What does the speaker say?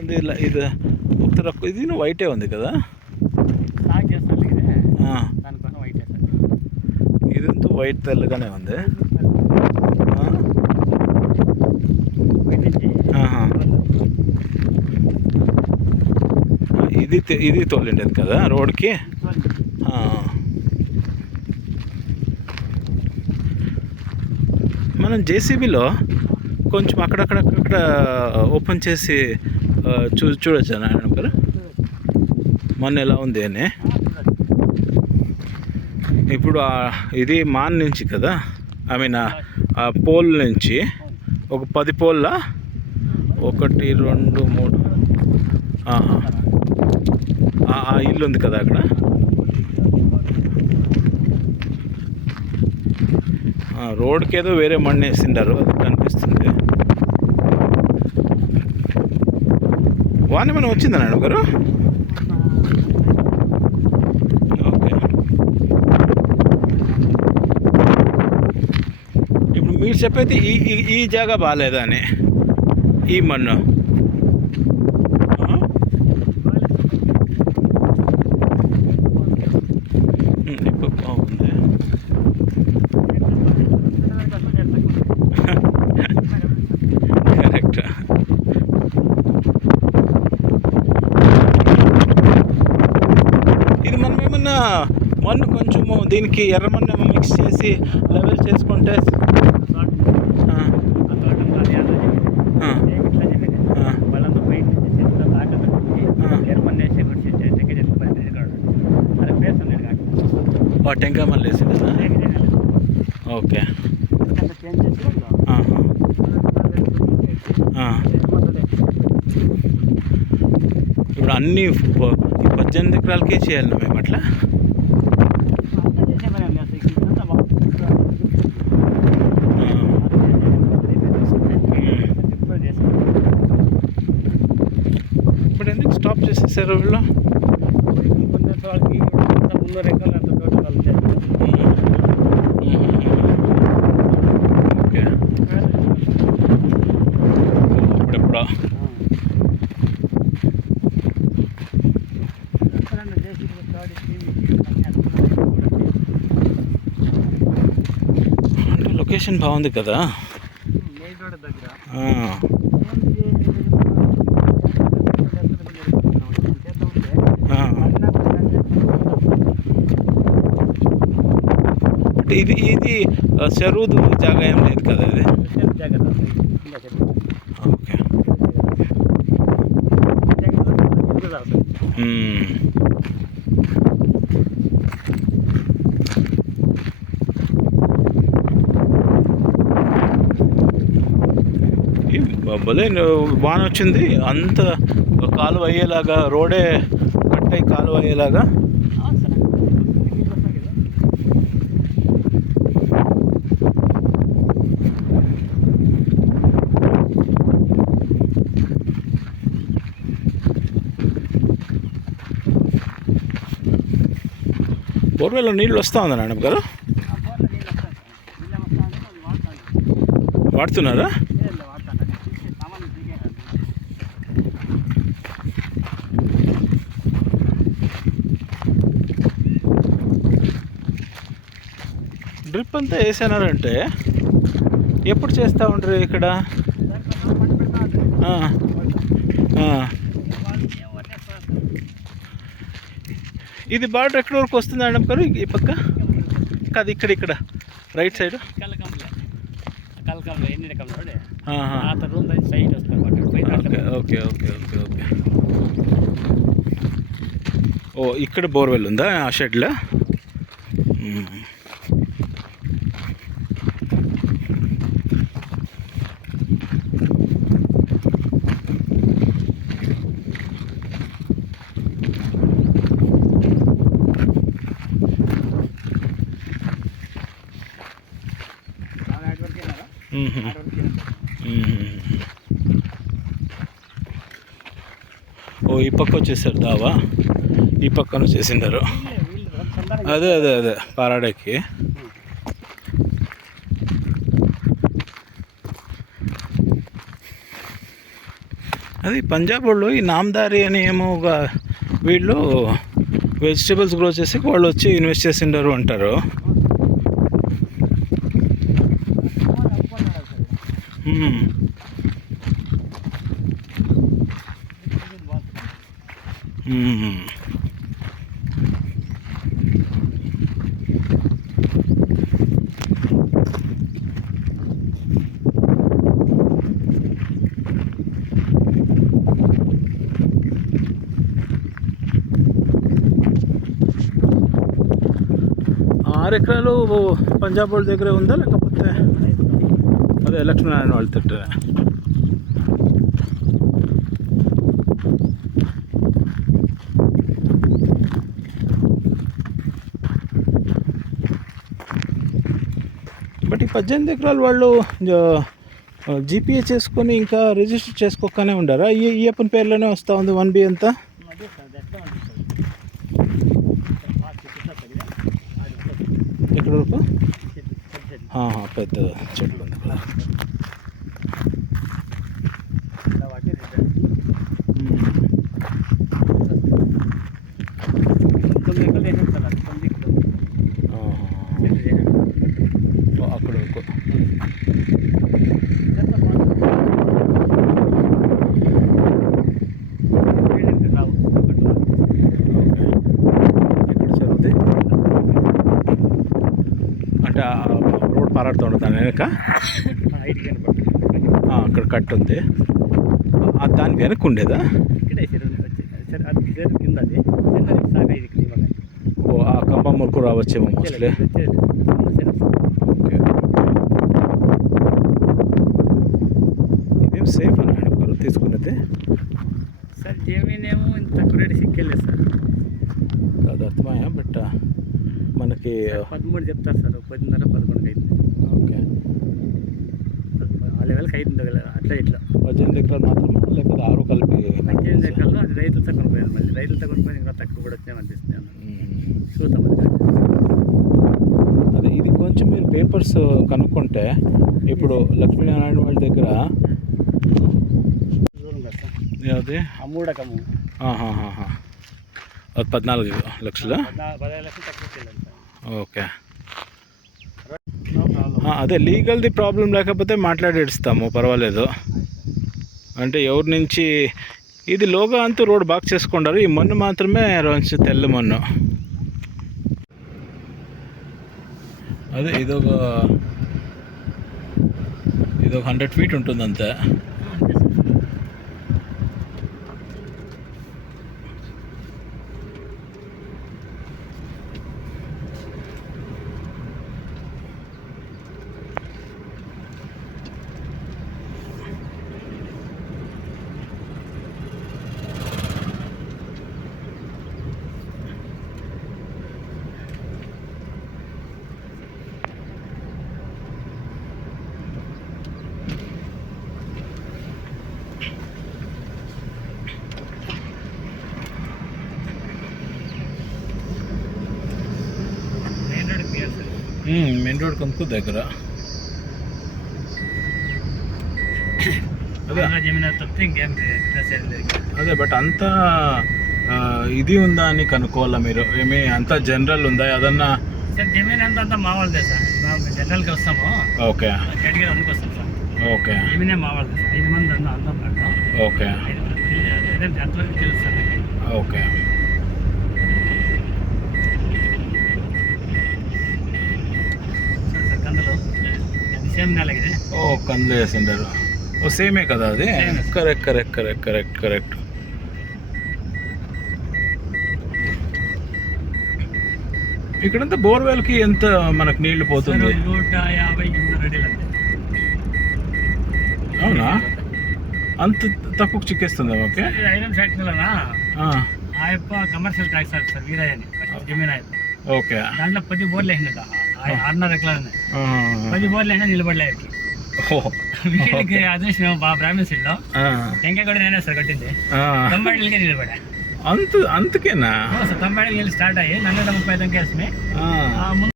ఉంది ఇది ఉత్తర ఇది వైటే ఉంది కదా. ఇదంతా వైట్ తెల్లగానే ఉంది. ఇది తోలిండేది కదా రోడ్కి. మనం జేసీబీలో కొంచెం అక్కడక్కడ ఓపెన్ చేసి చూడొచ్చా నాయన గారు మొన్న ఎలా ఉంది అని. ఇప్పుడు ఇది మాన్ నుంచి కదా, ఐ మీన్ ఆ పోల్ నుంచి ఒక 10 పోల్ల 1 2 3 ఆ ఇల్లు ఉంది కదా అక్కడ. రోడ్కి ఏదో వేరే మಣ್ಣు వేసిండారు, అది కనిపిస్తుంది. వాన ఏమైనా వచ్చిందా నాయుడు గారు? ఓకే, ఇప్పుడు మీరు చెప్పేది ఈ జాగా బాగాలేదా అని, ఈ మన్ను ఇప్పుడు బాగుంది. కరెక్ట్. ఇది మనం ఏమన్నా మన్ను కొంచెము దీనికి ఎర్రమన్ను మిక్స్ చేసి లెవెల్ చేసుకుంటే టెంకాయ మళ్ళీ వేసింది కదా. ఓకే, ఇప్పుడు అన్నీ 18 ఎకరాలకే చేయాలి మేము అట్లా. ఇప్పుడు ఎందుకు స్టాప్ చేసేసారు వీళ్ళు? ఓకే, ఇప్పుడెప్పుడా లొకేషన్ బాగుంది కదా. ఇది చెరువు జాగా ఏం లేదు కదా ఇది. ఓకే, భలే వాన వచ్చింది, అంత కాలువ అయ్యేలాగా, రోడే కట్ అయ్యి కాలువ అయ్యేలాగా. బోర్వెల్లో నీళ్ళు వస్తూ ఉందా నాన్న గారు? వాడుతున్నారా? డ్రిప్ అంతా వేసానంటే ఎప్పుడు చేస్తూ ఉంటారు ఇక్కడ? ఇది బార్డర్ ఎక్కడి వరకు వస్తుంది మేడం గారు? ఈ పక్క కాదు, ఇక్కడ రైట్ సైడ్. ఓకే, ఓ ఇక్కడ బోర్వెల్ ఉందా ఆ షెడ్లో? ఓ ఈ పక్క వచ్చేసారు దావా, ఈ పక్కన చేసిండారు. అదే పారాడకి. అదే అది పంజాబ్ వాళ్ళు ఈ నామదారి అని ఏమో ఒక వీళ్ళు వెజిటేబుల్స్ గ్రో చేసి వాళ్ళు వచ్చి ఇన్వెస్ట్ చేసిండారు అంటారు. ఆరు ఎకరాలు పంజాబ్ వాళ్ళ దగ్గర ఉందా లేకపోతే అదే లక్ష్మీనారాయణ వాళ్ళ తిట్ట? బట్ ఈ 18 ఎకరాలు వాళ్ళు జీపీఏ చేసుకొని ఇంకా రిజిస్టర్ చేసుకోకనే ఉండారా? ఈ అప్పని పేర్లోనే వస్తూ ఉంది 1B అంతా. ఎక్కడ వరకు పెద్ద చెట్లు ఉంది కదా. అక్కడ వరకు అంటే రోడ్ పారాడుతూ దాని వెనక అక్కడ కట్టు ఉంది. దాని వెనక్కి ఉండేదా? ఓ ఆ కంబం వరకు రావచ్చేమో మోస్ట్లీ. ఓకే, ఇదేం సేఫ్ అని అడుగుతారు తీసుకున్నది సార్? జమీన్ ఏమో ఇంత తక్కువ రేటు సిక్కెళ్ళలేదు సార్. అది అర్థమయ్యా. బట్ మనకి 13 చెప్తారు సార్, 10:30 11 అయింది. ఓకే, ఆ లెవెల్కి అవుతుంది కదా. అట్లా ఇట్లా 18 ఎకరాలు మాత్రమే లేకపోతే 6 కలిపి? 18 ఎకరాలు అది రైతులతో కొనుక్కోయారు. మళ్ళీ రైతులతో కొనుక్కొని ఇంకా తక్కువ కూడా వచ్చామనిపిస్తుంది. చూద్దాం అది. అదే ఇది కొంచెం మీరు పేపర్స్ కనుక్కుంటే ఇప్పుడు లక్ష్మీనారాయణ వాళ్ళ దగ్గర అది అమ్మూడకము అది 14 లక్షలు. 15 లక్షలు తక్కువ. ఓకే, అదే లీగల్ది ప్రాబ్లం లేకపోతే మాట్లాడేస్తాము, పర్వాలేదు. అంటే ఎవరి నుంచి ఇది లోగా అంతా రోడ్ బాగా చేసుకుంటారు. ఈ మన్ను మాత్రమే రోజు తెల్ల మన్ను. అదే ఇదొక 100 ఫీట్ ఉంటుంది అంతే. మెయిన్ రోడ్ కొంచెం దగ్గర. అదే బట్ అంతా ఇది ఉందా అని కనుక్కోవాలా మీరు? ఏమి అంతా జనరల్ ఉందా అదన్నా? సార్ జమీన్ అంతా మావాళ్ళదే సార్. జనరల్కి వస్తాము. ఓకే, కేటగిరీ అందుకు వస్తాం సార్. ఓకే, జమీనే మావాళ్ళదే సార్. 5 మంది అందం పడ్డాం. ఓకే, అంతవరకు తెలుసు సార్. ఓకే, సేమ్ నెలకి. ఓ కందులు వేసిండారు. ఓ సేమే కదా అది? Correct correct correct correct correct. ఇక్కడంతా బోర్వెల్కి ఎంత మనకు నీళ్లు పోతుంది? 150 రెడీలు అంతే. అవునా? అంత తక్కువ చిక్కేస్తుందా? ఓకే, ఐరన్ ఫ్యాక్టరీలోనా ఆయప్ప కమర్షియల్ ట్యాక్స్ సార్ వీరయ్యని జమీన్ ఆయప్ప. ఓకే, దాంట్లో 10 బోర్లు వేసినట్ట. 6.5 ఎకరాలు 10 బోర్లు అయినా నిలబడలేదు. వీళ్ళకి అదృష్టం బ్రాహ్మణ్స్ ఇల్లు టెంకాయ కూడా నేనే సార్ కట్టింది. 90 ఏళ్ళకే నిలబడా. అంతకేనా? 90 ఏళ్ళు స్టార్ట్ అయ్యి 40-35 కేసుమే